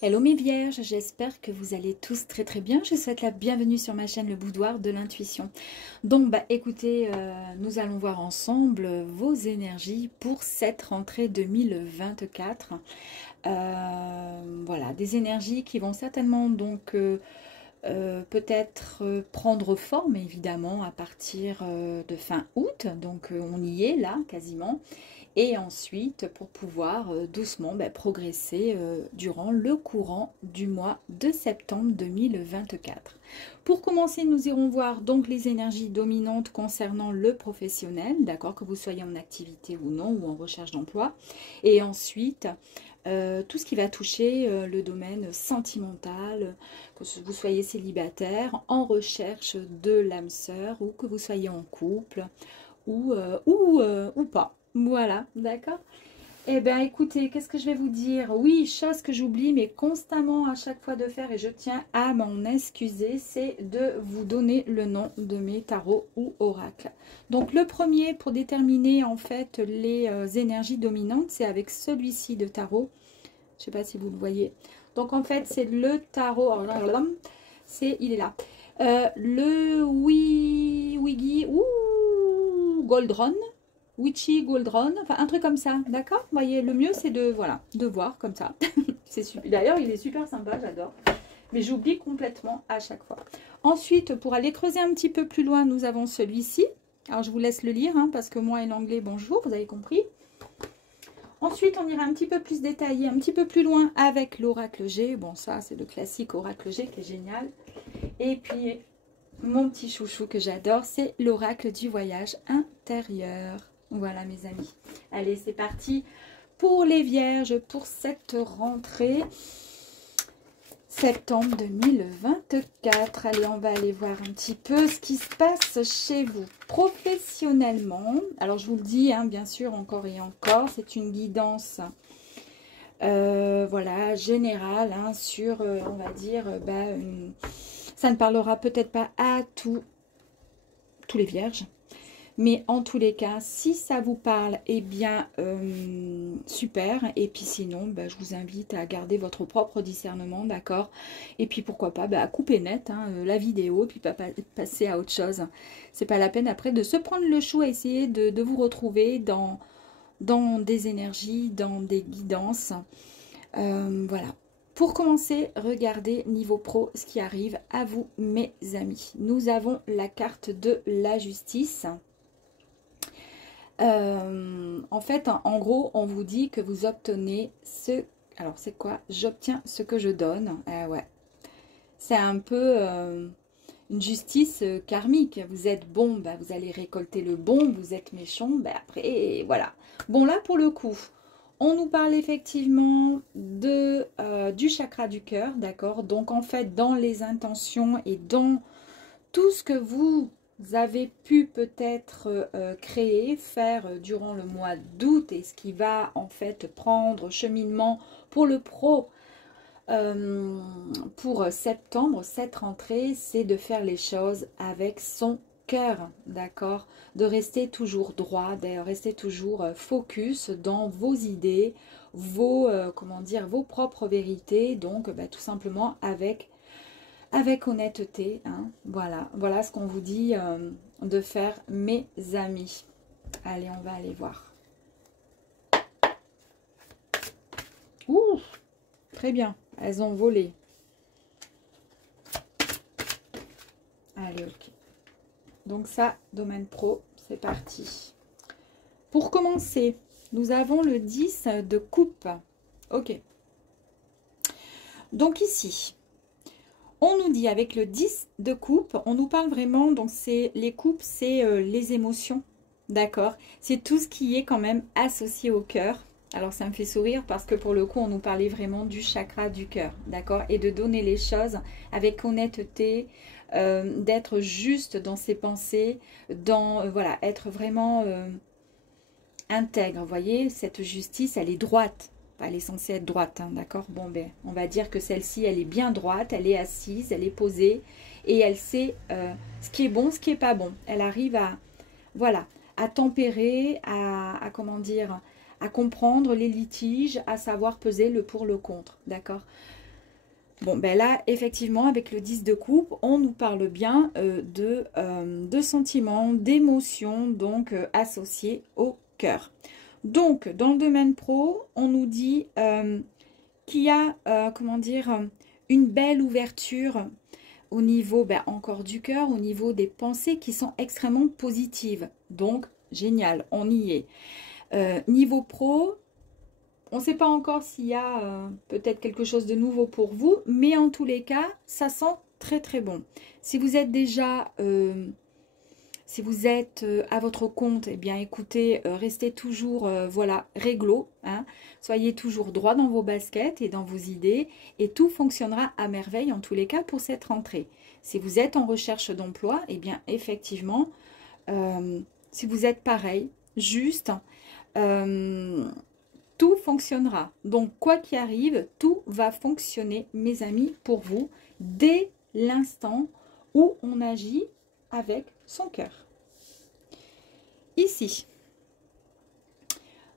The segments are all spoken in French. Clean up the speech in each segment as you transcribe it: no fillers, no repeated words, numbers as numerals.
Hello mes vierges, j'espère que vous allez tous très très bien. Je vous souhaite la bienvenue sur ma chaîne Le Boudoir de l'Intuition. Donc écoutez, nous allons voir ensemble vos énergies pour cette rentrée 2024. Voilà, des énergies qui vont certainement donc peut-être prendre forme évidemment à partir de fin août. Donc on y est là quasiment. Et ensuite pour pouvoir doucement progresser durant le courant du mois de septembre 2024. Pour commencer, nous irons voir donc les énergies dominantes concernant le professionnel, d'accord, que vous soyez en activité ou non, ou en recherche d'emploi. Et ensuite, tout ce qui va toucher le domaine sentimental, que vous soyez célibataire, en recherche de l'âme sœur, ou que vous soyez en couple, ou pas. Voilà, d'accord. Eh bien, écoutez, qu'est-ce que je vais vous dire? Oui, chose que j'oublie, mais constamment à chaque fois de faire, et je tiens à m'en excuser, c'est de vous donner le nom de mes tarots ou oracles. Donc, le premier, pour déterminer en fait les énergies dominantes, c'est avec celui-ci de tarot. Je ne sais pas si vous le voyez. Donc, en fait, c'est le tarot. Il est là. Le Wiggy ou Goldron. Witchy Goldron, enfin un truc comme ça, d'accord? Vous voyez, le mieux c'est de, voilà, de voir comme ça. C'est super. D'ailleurs, il est super sympa, j'adore. Mais j'oublie complètement à chaque fois. Ensuite, pour aller creuser un petit peu plus loin, nous avons celui-ci. Alors, je vous laisse le lire, hein, parce que moi et l'anglais, bonjour, vous avez compris. Ensuite, on ira un petit peu plus détaillé, un petit peu plus loin avec l'oracle G. Bon, ça, c'est le classique oracle G qui est génial. Et puis, mon petit chouchou que j'adore, c'est l'oracle du voyage intérieur. Voilà mes amis. Allez, c'est parti pour les vierges pour cette rentrée septembre 2024. Allez, on va aller voir un petit peu ce qui se passe chez vous professionnellement. Alors, je vous le dis, hein, bien sûr, encore et encore, c'est une guidance voilà, générale hein, sur, on va dire, ça ne parlera peut-être pas à tous les vierges. Mais en tous les cas, si ça vous parle, eh bien, super. Et puis sinon, je vous invite à garder votre propre discernement, d'accord? Et puis pourquoi pas, à couper net hein, la vidéo, et puis pas passer à autre chose. C'est pas la peine après de se prendre le chou à essayer de vous retrouver dans des énergies, dans des guidances. Voilà. Pour commencer, regardez niveau pro ce qui arrive à vous, mes amis. Nous avons la carte de la justice. En fait, en gros, on vous dit que vous obtenez ce... Alors, c'est quoi? J'obtiens ce que je donne. Ouais. C'est un peu une justice karmique. Vous êtes bon, vous allez récolter le bon. Vous êtes méchant, après, voilà. Bon, là, pour le coup, on nous parle effectivement du chakra du cœur, d'accord? Donc, en fait, dans les intentions et dans tout ce que vous avez pu peut-être créer, faire durant le mois d'août et ce qui va en fait prendre cheminement pour le pro pour septembre, cette rentrée, c'est de faire les choses avec son cœur, d'accord? De rester toujours droit, de rester toujours focus dans vos idées, vos, comment dire, vos propres vérités, donc tout simplement avec honnêteté, hein. Voilà ce qu'on vous dit de faire, mes amis. Allez, on va aller voir. Ouh, très bien, elles ont volé. Allez, ok. Donc ça, domaine pro, c'est parti. Pour commencer, nous avons le 10 de coupe. Ok. Donc ici... On nous dit avec le 10 de coupe, on nous parle vraiment, donc c'est les coupes, c'est les émotions, d'accord? C'est tout ce qui est quand même associé au cœur. Alors ça me fait sourire parce que pour le coup, on nous parlait vraiment du chakra du cœur, d'accord? Et de donner les choses avec honnêteté, d'être juste dans ses pensées, voilà, être vraiment intègre. Vous voyez, cette justice, elle est droite. Elle est censée être droite, hein, d'accord? Bon, on va dire que celle-ci, elle est bien droite, elle est assise, elle est posée, et elle sait ce qui est bon, ce qui n'est pas bon. Elle arrive à, voilà, à tempérer, comment dire, à comprendre les litiges, à savoir peser le pour, le contre, d'accord? Bon, ben là, effectivement, avec le 10 de coupe, on nous parle bien de sentiments, d'émotions, donc associés au cœur. Donc, dans le domaine pro, on nous dit qu'il y a, comment dire, une belle ouverture au niveau, ben, encore du cœur, au niveau des pensées qui sont extrêmement positives. Donc, génial, on y est. Niveau pro, on ne sait pas encore s'il y a peut-être quelque chose de nouveau pour vous, mais en tous les cas, ça sent très très bon. Si vous êtes déjà, à votre compte, eh bien écoutez, restez toujours, voilà, réglo, hein. Soyez toujours droit dans vos baskets et dans vos idées, et tout fonctionnera à merveille en tous les cas pour cette rentrée. Si vous êtes en recherche d'emploi, eh bien effectivement, si vous êtes pareil, juste, tout fonctionnera. Donc, quoi qu'il arrive, tout va fonctionner, mes amis, pour vous, dès l'instant où on agit avec son cœur. Ici.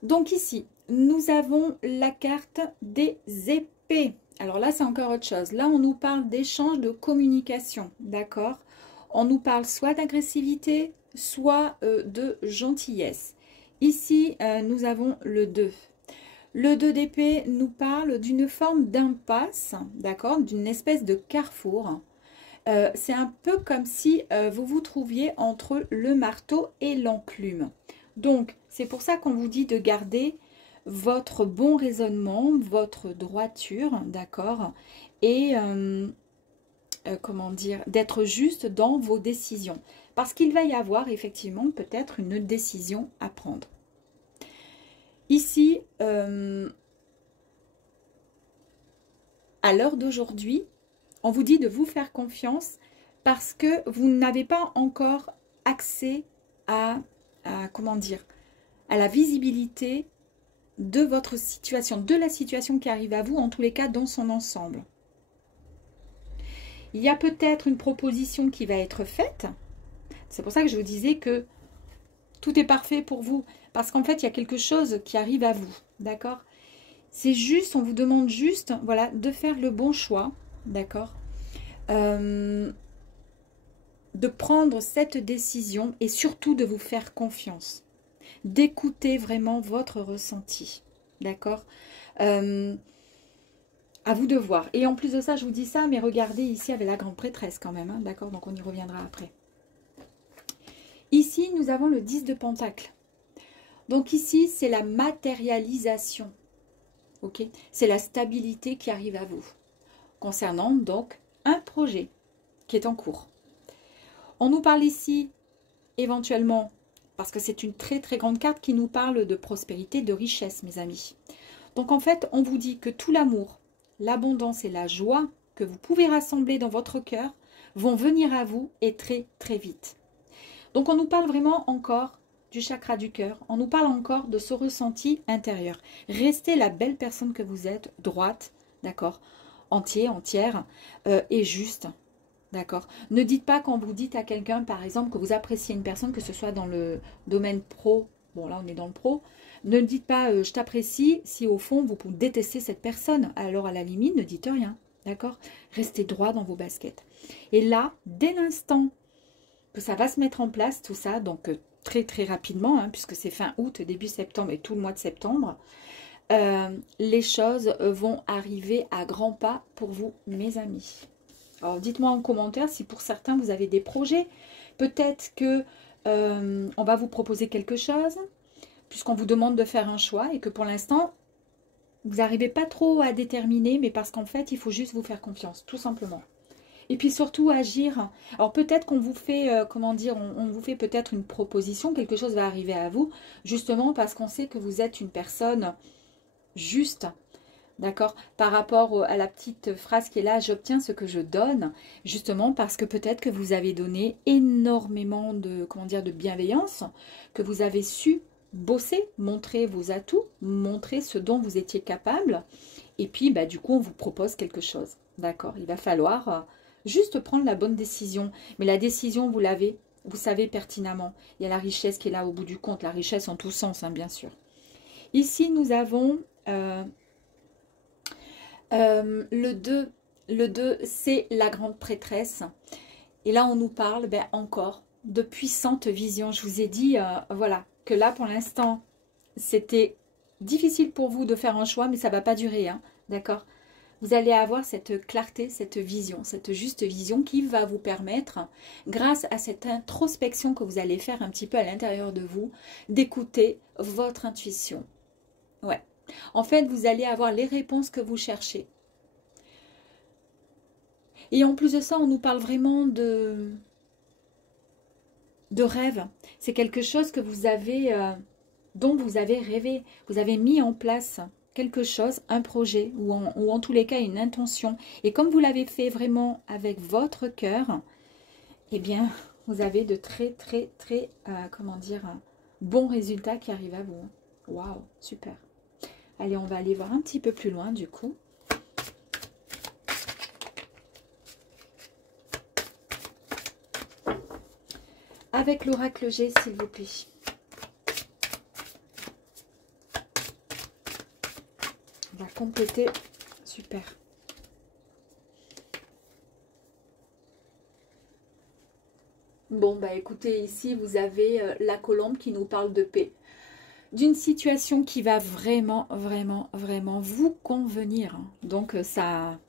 Donc, ici, nous avons la carte des épées. Alors là, c'est encore autre chose. Là, on nous parle d'échange de communication, d'accord? On nous parle soit d'agressivité, soit de gentillesse. Ici, nous avons le 2. Le 2 d'épée nous parle d'une forme d'impasse, d'accord, d'une espèce de carrefour. C'est un peu comme si vous vous trouviez entre le marteau et l'enclume. Donc, c'est pour ça qu'on vous dit de garder votre bon raisonnement, votre droiture, d'accord, et comment dire, d'être juste dans vos décisions. Parce qu'il va y avoir effectivement peut-être une décision à prendre. Ici, à l'heure d'aujourd'hui, on vous dit de vous faire confiance parce que vous n'avez pas encore accès comment dire, à la visibilité de votre situation, de la situation qui arrive à vous, en tous les cas dans son ensemble. Il y a peut-être une proposition qui va être faite. C'est pour ça que je vous disais que tout est parfait pour vous. Parce qu'en fait, il y a quelque chose qui arrive à vous. D'accord? C'est juste, on vous demande juste, voilà, de faire le bon choix. D'accord? De prendre cette décision et surtout de vous faire confiance. D'écouter vraiment votre ressenti. D'accord? À vous de voir. Et en plus de ça, je vous dis ça, mais regardez ici avec la grande prêtresse quand même. Hein, d'accord? Donc on y reviendra après. Ici, nous avons le 10 de Pentacle. Donc ici, c'est la matérialisation. Ok? C'est la stabilité qui arrive à vous. Concernant donc un projet qui est en cours. On nous parle ici, éventuellement, parce que c'est une très très grande carte qui nous parle de prospérité, de richesse, mes amis. Donc en fait, on vous dit que tout l'amour, l'abondance et la joie que vous pouvez rassembler dans votre cœur vont venir à vous et très très vite. Donc on nous parle vraiment encore du chakra du cœur, on nous parle encore de ce ressenti intérieur. Restez la belle personne que vous êtes, droite, d'accord, entier, entière et juste, d'accord. Ne dites pas quand vous dites à quelqu'un, par exemple, que vous appréciez une personne, que ce soit dans le domaine pro, bon là on est dans le pro, ne dites pas je t'apprécie si au fond vous détestez cette personne. Alors à la limite, ne dites rien, d'accord. Restez droit dans vos baskets. Et là, dès l'instant que ça va se mettre en place, tout ça, donc très très rapidement, hein, puisque c'est fin août, début septembre et tout le mois de septembre, les choses vont arriver à grands pas pour vous, mes amis. Alors dites-moi en commentaire si pour certains vous avez des projets, peut-être que on va vous proposer quelque chose, puisqu'on vous demande de faire un choix et que pour l'instant, vous n'arrivez pas trop à déterminer, mais parce qu'en fait, il faut juste vous faire confiance, tout simplement. Et puis surtout agir. Alors peut-être qu'on vous fait, comment dire, on vous fait peut-être une proposition, quelque chose va arriver à vous, justement parce qu'on sait que vous êtes une personne juste, d'accord, par rapport à la petite phrase qui est là, j'obtiens ce que je donne, justement parce que peut-être que vous avez donné énormément de, comment dire, de bienveillance, que vous avez su bosser, montrer vos atouts, montrer ce dont vous étiez capable, et puis bah, du coup on vous propose quelque chose, d'accord, il va falloir juste prendre la bonne décision. Mais la décision, vous l'avez, vous savez pertinemment. Il y a la richesse qui est là au bout du compte. La richesse en tous sens, hein, bien sûr. Ici, nous avons le 2 Le 2, c'est la grande prêtresse. Et là, on nous parle encore de puissantes visions. Je vous ai dit, voilà, que là, pour l'instant, c'était difficile pour vous de faire un choix, mais ça ne va pas durer, hein, d'accord? Vous allez avoir cette clarté, cette vision, cette juste vision qui va vous permettre, grâce à cette introspection que vous allez faire un petit peu à l'intérieur de vous, d'écouter votre intuition. Ouais. En fait, vous allez avoir les réponses que vous cherchez. Et en plus de ça, on nous parle vraiment de rêve. C'est quelque chose que vous avez, dont vous avez rêvé. Vous avez mis en place quelque chose, un projet, ou en tous les cas une intention. Et comme vous l'avez fait vraiment avec votre cœur, eh bien, vous avez de très, comment dire, bons résultats qui arrivent à vous. Waouh, super. Allez, on va aller voir un petit peu plus loin du coup. Avec l'oracle G, s'il vous plaît. On va compléter. Super. Bon, bah écoutez, ici, vous avez la colombe qui nous parle de paix. D'une situation qui va vraiment vous convenir. Donc, ça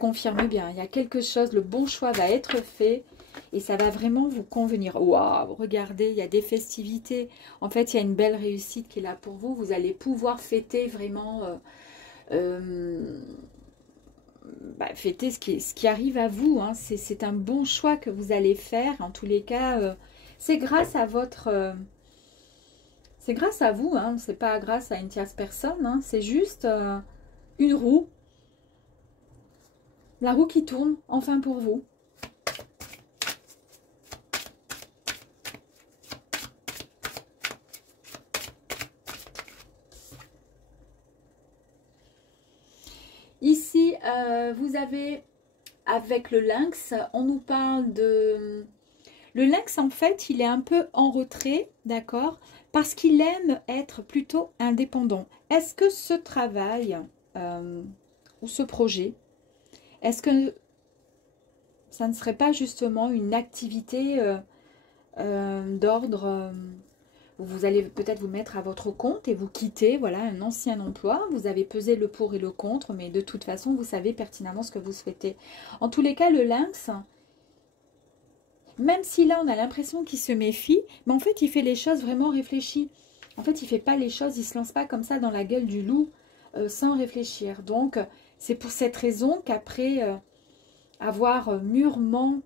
confirme bien. Il y a quelque chose, le bon choix va être fait. Et ça va vraiment vous convenir. Waouh, regardez, il y a des festivités. En fait, il y a une belle réussite qui est là pour vous. Vous allez pouvoir fêter vraiment... fêter ce qui arrive à vous. Hein. C'est un bon choix que vous allez faire. En tous les cas, c'est grâce à votre... c'est grâce à vous. Hein. C'est pas grâce à une tierce personne. Hein. C'est juste une roue. La roue qui tourne, enfin pour vous. Ici, vous avez, avec le lynx, on nous parle de... Le lynx, en fait, il est un peu en retrait, d'accord? Parce qu'il aime être plutôt indépendant. Est-ce que ce travail ou ce projet, est-ce que ça ne serait pas justement une activité d'ordre... vous allez peut-être vous mettre à votre compte et vous quitter, voilà, un ancien emploi. Vous avez pesé le pour et le contre, mais de toute façon, vous savez pertinemment ce que vous souhaitez. En tous les cas, le lynx, même si là, on a l'impression qu'il se méfie, mais en fait, il fait les choses vraiment réfléchies. En fait, il ne fait pas les choses, il ne se lance pas comme ça dans la gueule du loup sans réfléchir. Donc, c'est pour cette raison qu'après avoir mûrement...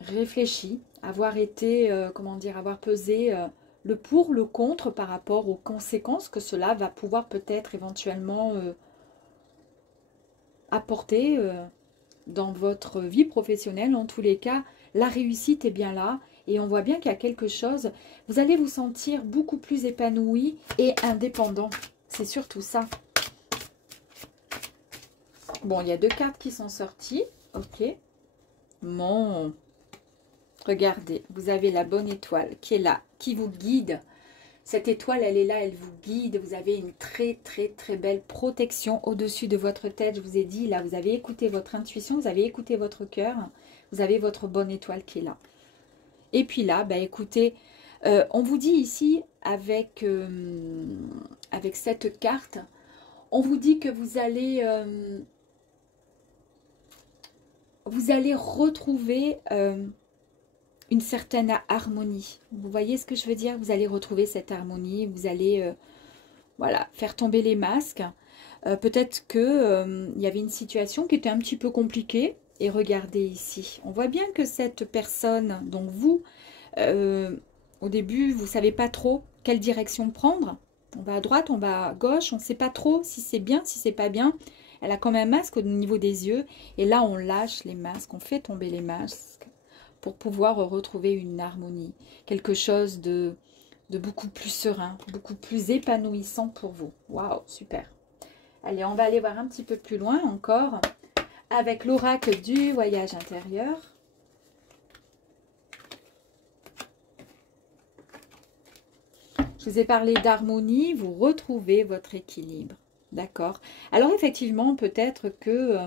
réfléchi, avoir été, comment dire, avoir pesé le pour, le contre par rapport aux conséquences que cela va pouvoir peut-être éventuellement apporter dans votre vie professionnelle. En tous les cas, la réussite est bien là et on voit bien qu'il y a quelque chose. Vous allez vous sentir beaucoup plus épanoui et indépendant. C'est surtout ça. Bon, il y a 2 cartes qui sont sorties. Ok. Bon... Regardez, vous avez la bonne étoile qui est là, qui vous guide. Cette étoile, elle est là, elle vous guide. Vous avez une très belle protection au-dessus de votre tête. Je vous ai dit, là, vous avez écouté votre intuition, vous avez écouté votre cœur. Vous avez votre bonne étoile qui est là. Et puis là, bah, écoutez, on vous dit ici, avec cette carte, on vous dit que vous allez retrouver... une certaine harmonie. Vous voyez ce que je veux dire? Vous allez retrouver cette harmonie, vous allez voilà, faire tomber les masques. Peut-être que il y avait une situation qui était un petit peu compliquée. Et regardez ici, on voit bien que cette personne, donc vous, au début, vous ne savez pas trop quelle direction prendre. On va à droite, on va à gauche, on ne sait pas trop si c'est bien, si c'est pas bien. Elle a comme un masque au niveau des yeux. Et là, on lâche les masques, on fait tomber les masques, pour pouvoir retrouver une harmonie, quelque chose de beaucoup plus serein, beaucoup plus épanouissant pour vous. Waouh, super. Allez, on va aller voir un petit peu plus loin encore avec l'oracle du voyage intérieur. Je vous ai parlé d'harmonie, vous retrouvez votre équilibre. D'accord? Alors effectivement, peut-être que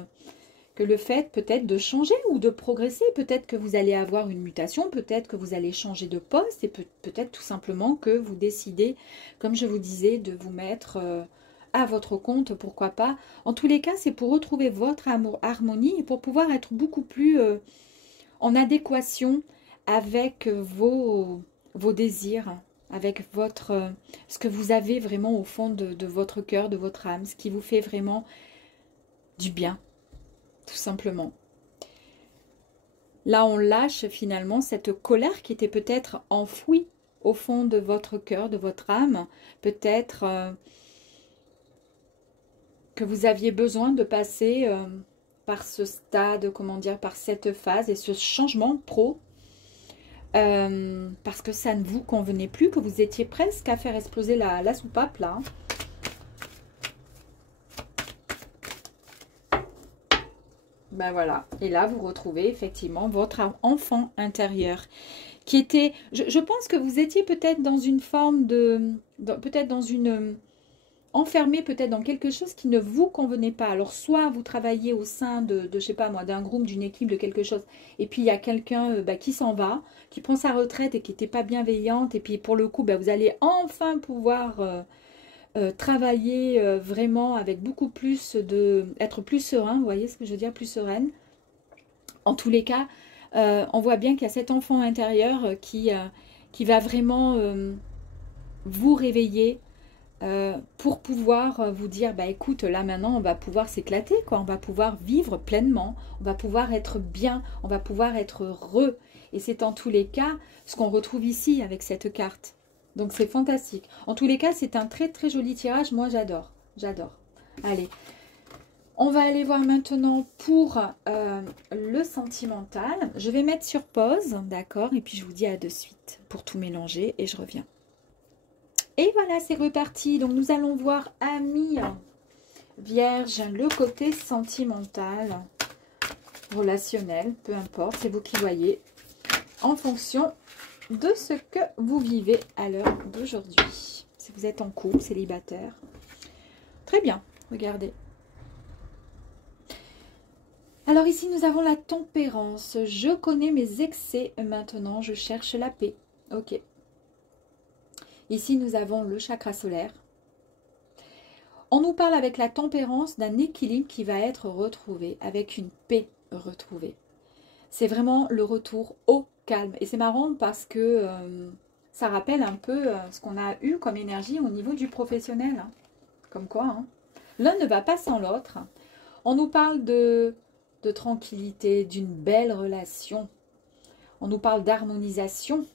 le fait peut-être de changer ou de progresser, peut-être que vous allez avoir une mutation, peut-être que vous allez changer de poste et peut-être tout simplement que vous décidez, comme je vous disais, de vous mettre à votre compte, pourquoi pas. En tous les cas, c'est pour retrouver votre harmonie et pour pouvoir être beaucoup plus en adéquation avec vos désirs, avec ce que vous avez vraiment au fond de votre cœur, de votre âme, ce qui vous fait vraiment du bien, tout simplement. Là, on lâche finalement cette colère qui était peut-être enfouie au fond de votre cœur, de votre âme. Peut-être que vous aviez besoin de passer par ce stade, comment dire, par cette phase et ce changement parce que ça ne vous convenait plus, que vous étiez presque à faire exploser la soupape là. Ben voilà, et là vous retrouvez effectivement votre enfant intérieur qui était, je pense que vous étiez peut-être dans une forme peut-être dans une, enfermé peut-être dans quelque chose qui ne vous convenait pas. Alors soit vous travaillez au sein de je sais pas moi, d'un groupe, d'une équipe, de quelque chose, et puis il y a quelqu'un qui s'en va, qui prend sa retraite et qui n'était pas bienveillante, et puis pour le coup, vous allez enfin pouvoir travailler vraiment avec beaucoup plus être plus serein, vous voyez ce que je veux dire, plus sereine. En tous les cas, on voit bien qu'il y a cet enfant intérieur qui va vraiment vous réveiller pour pouvoir vous dire, écoute, là maintenant on va pouvoir s'éclater, quoi. On va pouvoir vivre pleinement, on va pouvoir être bien, on va pouvoir être heureux. Et c'est en tous les cas ce qu'on retrouve ici avec cette carte. Donc c'est fantastique. En tous les cas, c'est un très très joli tirage. Moi j'adore, j'adore. Allez, on va aller voir maintenant pour le sentimental. Je vais mettre sur pause, d'accord? Et puis je vous dis à de suite pour tout mélanger et je reviens. Et voilà, c'est reparti. Donc, nous allons voir Amis Vierge, le côté sentimental, relationnel, peu importe, c'est vous qui voyez, en fonction de ce que vous vivez à l'heure d'aujourd'hui. Si vous êtes en couple, célibataire. Très bien, regardez. Alors ici, nous avons la tempérance. Je connais mes excès, maintenant je cherche la paix. Ok. Ici, nous avons le chakra solaire. On nous parle avec la tempérance d'un équilibre qui va être retrouvé, avec une paix retrouvée. C'est vraiment le retour au calme. Et c'est marrant parce que ça rappelle un peu ce qu'on a eu comme énergie au niveau du professionnel. Hein. Comme quoi, hein. L'un ne va pas sans l'autre. On nous parle de tranquillité, d'une belle relation. On nous parle d'harmonisation.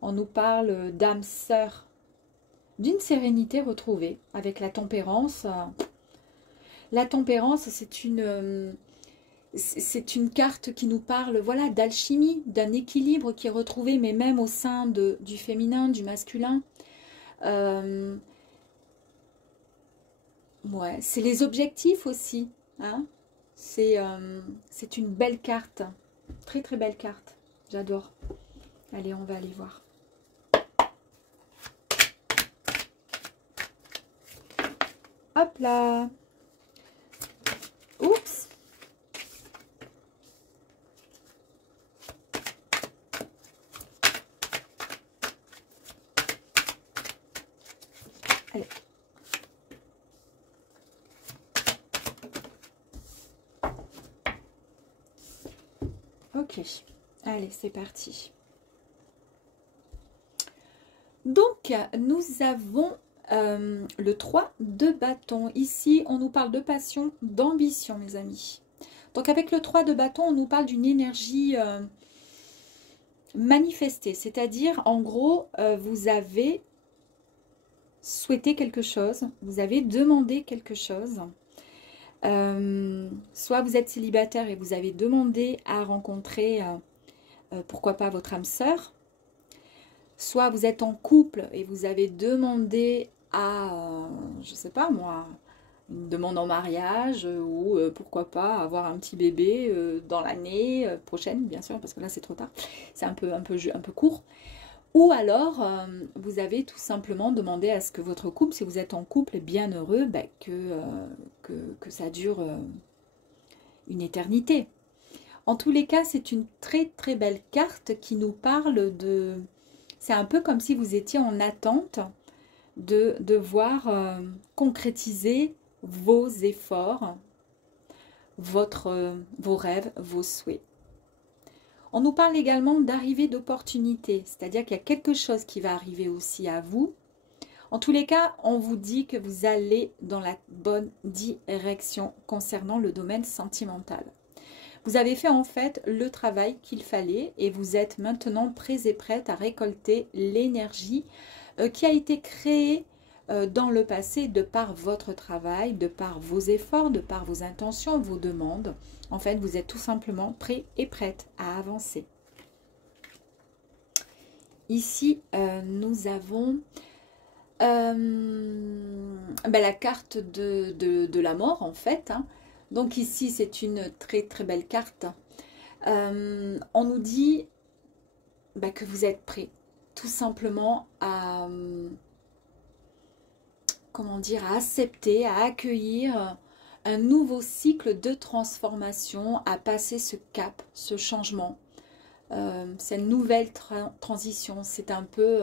On nous parle d'âme sœur. D'une sérénité retrouvée avec la tempérance. La tempérance, c'est une carte qui nous parle, voilà, d'alchimie, d'un équilibre qui est retrouvé, mais même au sein du féminin, du masculin. Ouais, c'est les objectifs aussi. Hein, c'est une belle carte. Très très belle carte. J'adore. Allez, on va aller voir. Hop là. Oups. Allez. Ok. Allez, c'est parti. Donc, nous avons le 3 de bâton. Ici, on nous parle de passion, d'ambition, mes amis. Donc, avec le 3 de bâton, on nous parle d'une énergie manifestée. C'est-à-dire, en gros, vous avez souhaité quelque chose, vous avez demandé quelque chose. Soit vous êtes célibataire et vous avez demandé à rencontrer, pourquoi pas, votre âme sœur. Soit vous êtes en couple et vous avez demandé à, je sais pas moi, une demande en mariage ou pourquoi pas avoir un petit bébé dans l'année prochaine, bien sûr, parce que là c'est trop tard, c'est un peu court. Ou alors, vous avez tout simplement demandé à ce que votre couple, si vous êtes en couple et bien heureux, ben, que ça dure une éternité. En tous les cas, c'est une très très belle carte qui nous parle de... C'est un peu comme si vous étiez en attente de voir concrétiser vos efforts, vos rêves, vos souhaits. On nous parle également d'arrivée d'opportunités, c'est-à-dire qu'il y a quelque chose qui va arriver aussi à vous. En tous les cas, on vous dit que vous allez dans la bonne direction concernant le domaine sentimental. Vous avez fait en fait le travail qu'il fallait et vous êtes maintenant prêts et prêtes à récolter l'énergie qui a été créée dans le passé de par votre travail, de par vos efforts, de par vos intentions, vos demandes. En fait, vous êtes tout simplement prêts et prêtes à avancer. Ici, nous avons la carte de la mort, en fait. Hein. Donc ici, c'est une très très belle carte. On nous dit que vous êtes prêts, tout simplement à... comment dire, à accepter, à accueillir un nouveau cycle de transformation, à passer ce cap, ce changement, cette nouvelle transition. C'est un peu,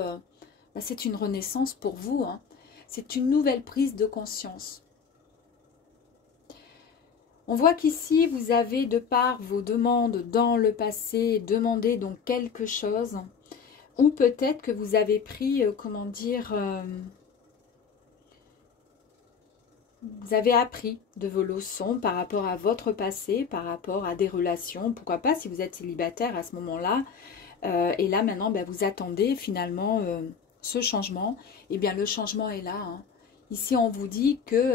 c'est une renaissance pour vous, hein. C'est une nouvelle prise de conscience. On voit qu'ici, vous avez, de par vos demandes dans le passé, demandé donc quelque chose, ou peut-être que vous avez pris, comment dire... vous avez appris de vos leçons par rapport à votre passé, par rapport à des relations. Pourquoi pas si vous êtes célibataire à ce moment-là. Et là maintenant, vous attendez finalement ce changement. Eh bien le changement est là. Hein. Ici on vous dit que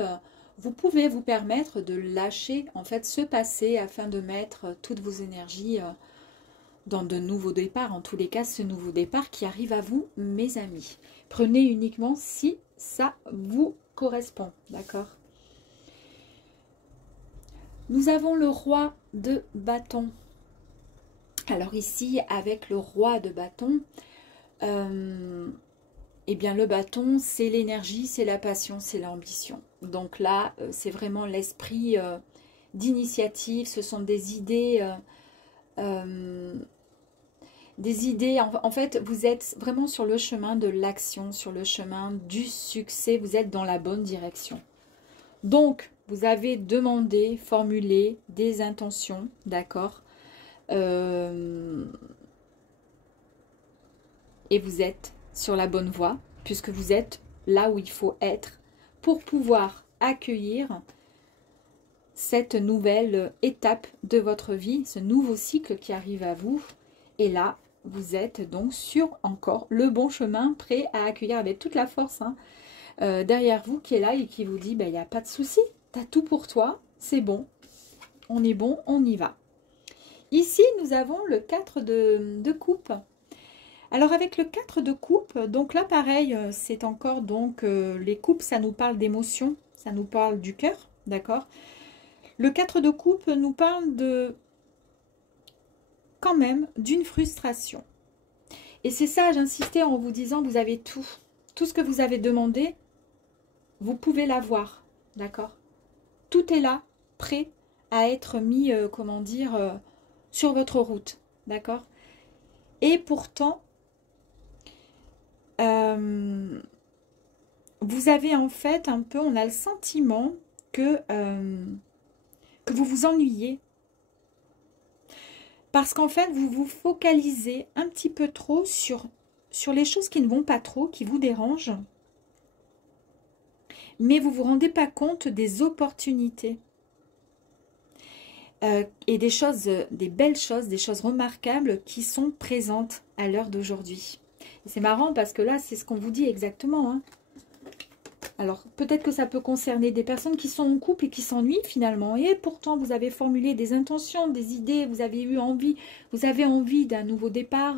vous pouvez vous permettre de lâcher en fait ce passé afin de mettre toutes vos énergies dans de nouveaux départs. En tous les cas, ce nouveau départ qui arrive à vous, mes amis. Prenez uniquement si ça vous correspond, d'accord? Nous avons le roi de bâton. Alors ici, avec le roi de bâton, eh bien le bâton, c'est l'énergie, c'est la passion, c'est l'ambition. Donc là, c'est vraiment l'esprit d'initiative, ce sont des idées... en fait, vous êtes vraiment sur le chemin de l'action, sur le chemin du succès, vous êtes dans la bonne direction. Donc, vous avez demandé, formulé des intentions, d'accord, et vous êtes sur la bonne voie, puisque vous êtes là où il faut être pour pouvoir accueillir cette nouvelle étape de votre vie, ce nouveau cycle qui arrive à vous. Et là, vous êtes donc sur encore le bon chemin, prêt à accueillir avec toute la force derrière vous qui est là et qui vous dit, il n'y a pas de souci, tu as tout pour toi, c'est bon, on y va. Ici, nous avons le 4 de coupe. Alors avec le 4 de coupe, donc là pareil, c'est encore donc les coupes, ça nous parle d'émotion, ça nous parle du cœur, d'accord. Le 4 de coupe nous parle de quand même d'une frustration. Et c'est ça, j'insistais en vous disant, vous avez tout. Tout ce que vous avez demandé, vous pouvez l'avoir, d'accord. Tout est là, prêt à être mis, comment dire, sur votre route, d'accord. Et pourtant, vous avez en fait un peu, on a le sentiment que vous vous ennuyez. Parce qu'en fait, vous vous focalisez un petit peu trop sur les choses qui ne vont pas trop, qui vous dérangent. Mais vous ne vous rendez pas compte des opportunités. Et des choses, des belles choses, des choses remarquables qui sont présentes à l'heure d'aujourd'hui. C'est marrant parce que là, c'est ce qu'on vous dit exactement. Hein. Alors, peut-être que ça peut concerner des personnes qui sont en couple et qui s'ennuient finalement. Et pourtant, vous avez formulé des intentions, des idées, vous avez envie d'un nouveau départ.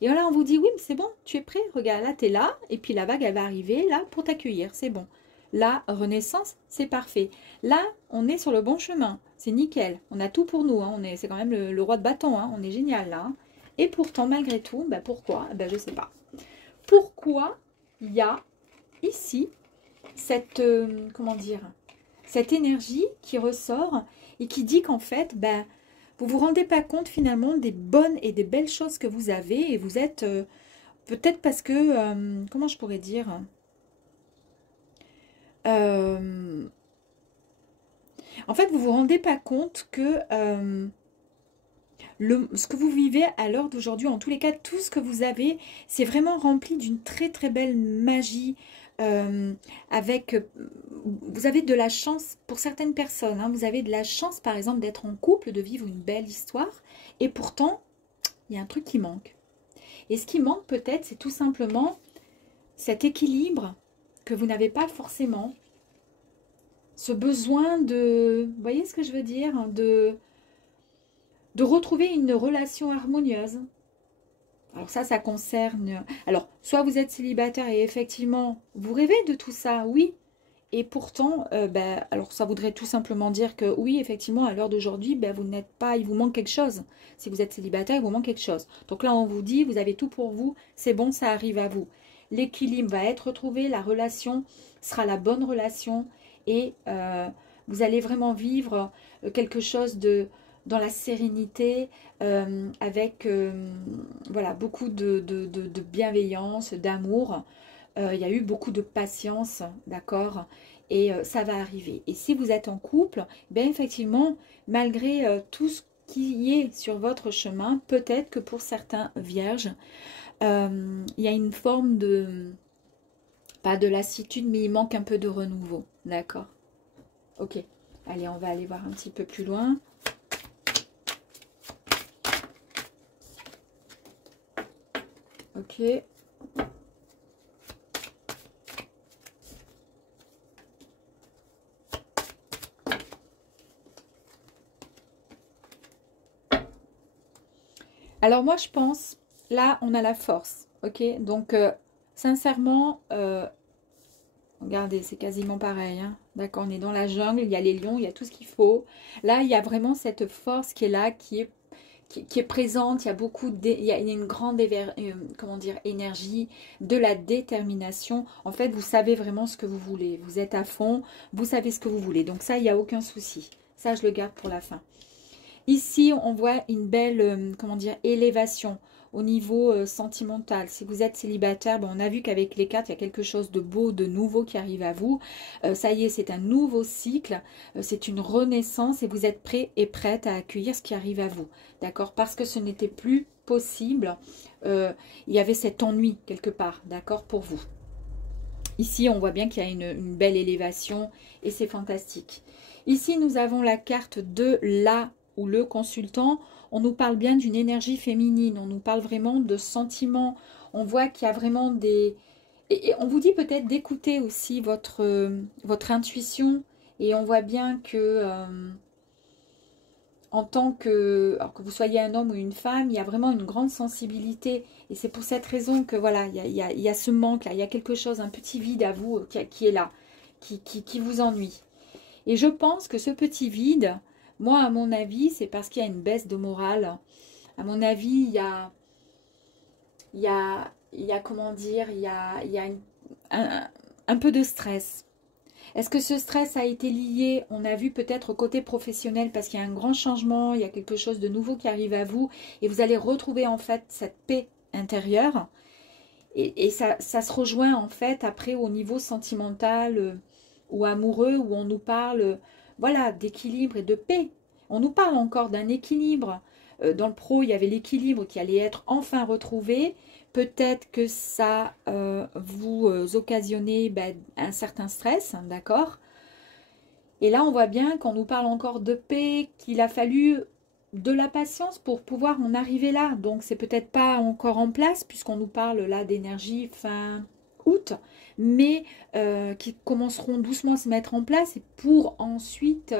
Et là, on vous dit, oui, mais c'est bon, tu es prêt. Regarde, là, tu es là. Et puis la vague, elle va arriver là pour t'accueillir. C'est bon. La renaissance, c'est parfait. Là, on est sur le bon chemin. C'est nickel. On a tout pour nous. Hein. C'est quand même le roi de bâton. Hein. On est génial là. Hein. Et pourtant, malgré tout, ben pourquoi? Ben, je ne sais pas. Pourquoi il y a ici cette, comment dire, cette énergie qui ressort et qui dit qu'en fait, ben, vous ne vous rendez pas compte finalement des bonnes et des belles choses que vous avez et vous êtes, peut-être parce que, comment je pourrais dire, en fait, vous ne vous rendez pas compte que ce que vous vivez à l'heure d'aujourd'hui, en tous les cas, tout ce que vous avez, c'est vraiment rempli d'une très très belle magie. Avec, vous avez de la chance pour certaines personnes, hein, vous avez de la chance par exemple d'être en couple, de vivre une belle histoire, et pourtant, il y a un truc qui manque. Et ce qui manque peut-être, c'est tout simplement cet équilibre que vous n'avez pas forcément, ce besoin de, vous voyez ce que je veux dire, de retrouver une relation harmonieuse. Alors ça concerne... Alors, soit vous êtes célibataire et effectivement, vous rêvez de tout ça, oui. Et pourtant, ben, alors ça voudrait tout simplement dire que oui, effectivement, à l'heure d'aujourd'hui, ben, vous n'êtes pas... Il vous manque quelque chose. Si vous êtes célibataire, il vous manque quelque chose. Donc là, on vous dit, vous avez tout pour vous, c'est bon, ça arrive à vous. L'équilibre va être retrouvé, la relation sera la bonne relation et vous allez vraiment vivre quelque chose de... dans la sérénité, avec voilà, beaucoup de bienveillance, d'amour. Il y a eu beaucoup de patience, d'accord? Et ça va arriver. Et si vous êtes en couple, bien effectivement, malgré tout ce qui est sur votre chemin, peut-être que pour certains vierges, il y a une forme de, pas de lassitude, mais il manque un peu de renouveau, d'accord? Ok, allez, on va aller voir un petit peu plus loin. Ok. Alors moi je pense, là on a la force, ok? Donc sincèrement, regardez, c'est quasiment pareil, hein? D'accord, on est dans la jungle, il y a les lions, il y a tout ce qu'il faut. Là il y a vraiment cette force qui est là, qui est présente, il y a beaucoup il y a une grande comment dire, énergie, de la détermination. En fait, vous savez vraiment ce que vous voulez. Vous êtes à fond, vous savez ce que vous voulez. Donc ça, il n'y a aucun souci. Ça, je le garde pour la fin. Ici, on voit une belle, comment dire, élévation au niveau sentimental. Si vous êtes célibataire, bon, on a vu qu'avec les cartes, il y a quelque chose de beau, de nouveau qui arrive à vous. Ça y est, c'est un nouveau cycle, c'est une renaissance et vous êtes prêt et prête à accueillir ce qui arrive à vous. D'accord? Parce que ce n'était plus possible. Il y avait cet ennui quelque part, d'accord, pour vous. Ici, on voit bien qu'il y a une belle élévation et c'est fantastique. Ici, nous avons la carte de la ou le consultant. On nous parle bien d'une énergie féminine, on nous parle vraiment de sentiments. On voit qu'il y a vraiment des... Et on vous dit peut-être d'écouter aussi votre intuition. Et on voit bien que... en tant que, alors que vous soyez un homme ou une femme, il y a vraiment une grande sensibilité. Et c'est pour cette raison que voilà, il y a ce manque là, il y a quelque chose, un petit vide à vous qui est là, qui vous ennuie. Et je pense que ce petit vide, moi à mon avis, c'est parce qu'il y a une baisse de morale. À mon avis, il y a comment dire, il y a un peu de stress. Est-ce que ce stress a été lié, on a vu peut-être au côté professionnel, parce qu'il y a un grand changement, il y a quelque chose de nouveau qui arrive à vous, et vous allez retrouver en fait cette paix intérieure, et ça se rejoint en fait après au niveau sentimental ou amoureux, où on nous parle, voilà, d'équilibre et de paix. On nous parle encore d'un équilibre. Dans le pro, il y avait l'équilibre qui allait être enfin retrouvé. Peut-être que ça vous occasionnez un certain stress, hein, d'accord? Et là, on voit bien qu'on nous parle encore de paix, qu'il a fallu de la patience pour pouvoir en arriver là. Donc, c'est peut-être pas encore en place, puisqu'on nous parle là d'énergie fin août, mais qui commenceront doucement à se mettre en place et pour ensuite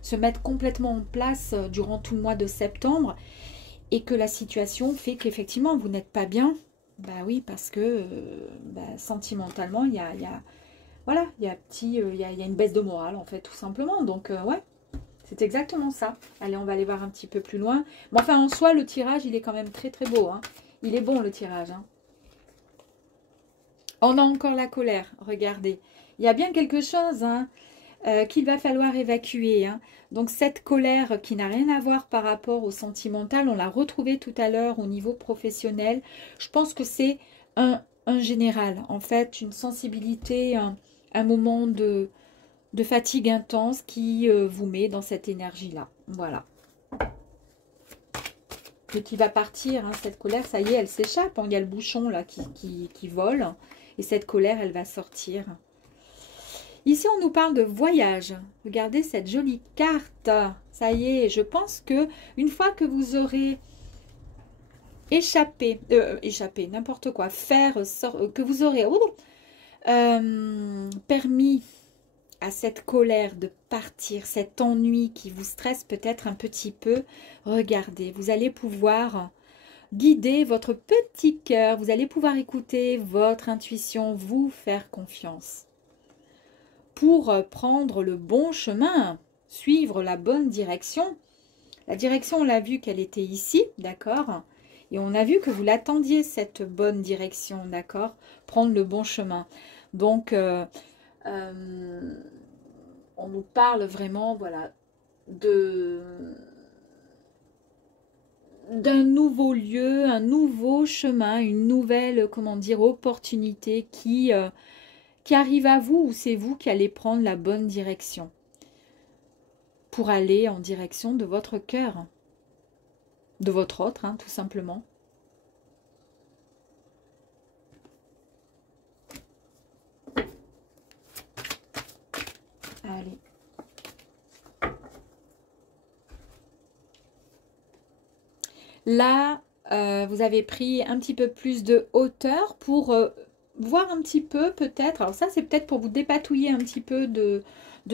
se mettre complètement en place durant tout le mois de septembre. Et que la situation fait qu'effectivement, vous n'êtes pas bien. Bah oui, parce que sentimentalement, voilà, il y a une baisse de morale, en fait, tout simplement. Donc, ouais, C'est exactement ça. Allez, on va aller voir un petit peu plus loin. Mais enfin, en soi, le tirage, il est quand même très très beau. Hein. Il est bon, le tirage. Hein. On a encore la colère, regardez. Il y a bien quelque chose hein, qu'il va falloir évacuer. Hein. Donc cette colère qui n'a rien à voir par rapport au sentimental, on l'a retrouvée tout à l'heure au niveau professionnel. Je pense que c'est un général, en fait, une sensibilité, un moment de fatigue intense qui vous met dans cette énergie-là. Voilà. Et qui va partir, hein, cette colère, ça y est, elle s'échappe. Hein. Il y a le bouchon là qui vole. Et cette colère, elle va sortir. Ici, on nous parle de voyage. Regardez cette jolie carte. Ça y est, je pense que une fois que vous aurez échappé, n'importe quoi, que vous aurez permis à cette colère de partir, cet ennui qui vous stresse peut-être un petit peu, regardez, vous allez pouvoir guider votre petit cœur, vous allez pouvoir écouter votre intuition, vous faire confiance pour prendre le bon chemin, suivre la bonne direction. La direction, on l'a vu qu'elle était ici, d'accord? Et on a vu que vous l'attendiez, cette bonne direction, d'accord? Prendre le bon chemin. Donc, on nous parle vraiment, voilà, d'un nouveau lieu, un nouveau chemin, une nouvelle, comment dire, opportunité qui arrive à vous, ou c'est vous qui allez prendre la bonne direction pour aller en direction de votre cœur, de votre autre, hein, tout simplement. Allez. Là, vous avez pris un petit peu plus de hauteur pour voir un petit peu peut-être. Alors ça, c'est peut-être pour vous dépatouiller un petit peu de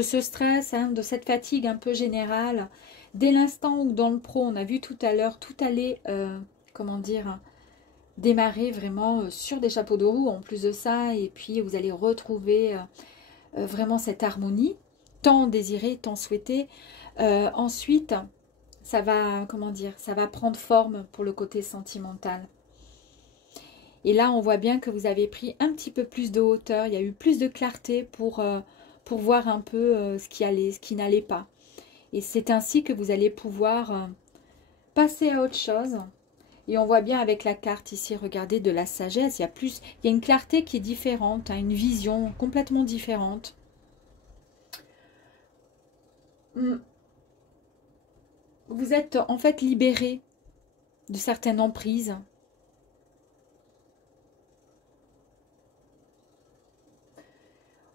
ce stress, hein, de cette fatigue un peu générale. Dès l'instant où dans le pro, on a vu tout à l'heure, tout allait, comment dire, démarrer vraiment sur des chapeaux de roue en plus de ça. Et puis, vous allez retrouver vraiment cette harmonie, tant désirée, tant souhaitée. Ensuite, ça va, comment dire, ça va prendre forme pour le côté sentimental. Et là, on voit bien que vous avez pris un petit peu plus de hauteur. Il y a eu plus de clarté pour voir un peu ce qui allait, ce qui n'allait pas. Et c'est ainsi que vous allez pouvoir passer à autre chose. Et on voit bien avec la carte ici, regardez, de la sagesse. Il y a une clarté qui est différente, hein, une vision complètement différente. Vous êtes en fait libéré de certaines emprises.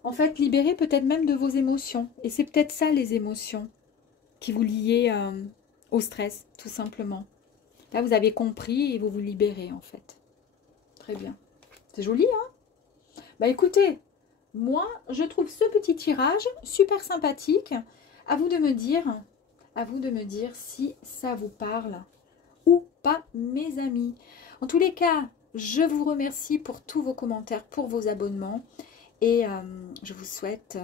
En fait, libéré peut-être même de vos émotions. Et c'est peut-être ça, les émotions, qui vous liaient au stress, tout simplement. Là, vous avez compris et vous vous libérez, en fait. Très bien. C'est joli, hein? Bah, écoutez, moi, je trouve ce petit tirage super sympathique. À vous de me dire si ça vous parle ou pas, mes amis. En tous les cas, je vous remercie pour tous vos commentaires, pour vos abonnements. Et je vous souhaite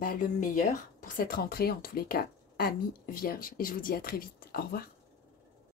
le meilleur pour cette rentrée, en tous les cas, amis vierges. Et je vous dis à très vite. Au revoir.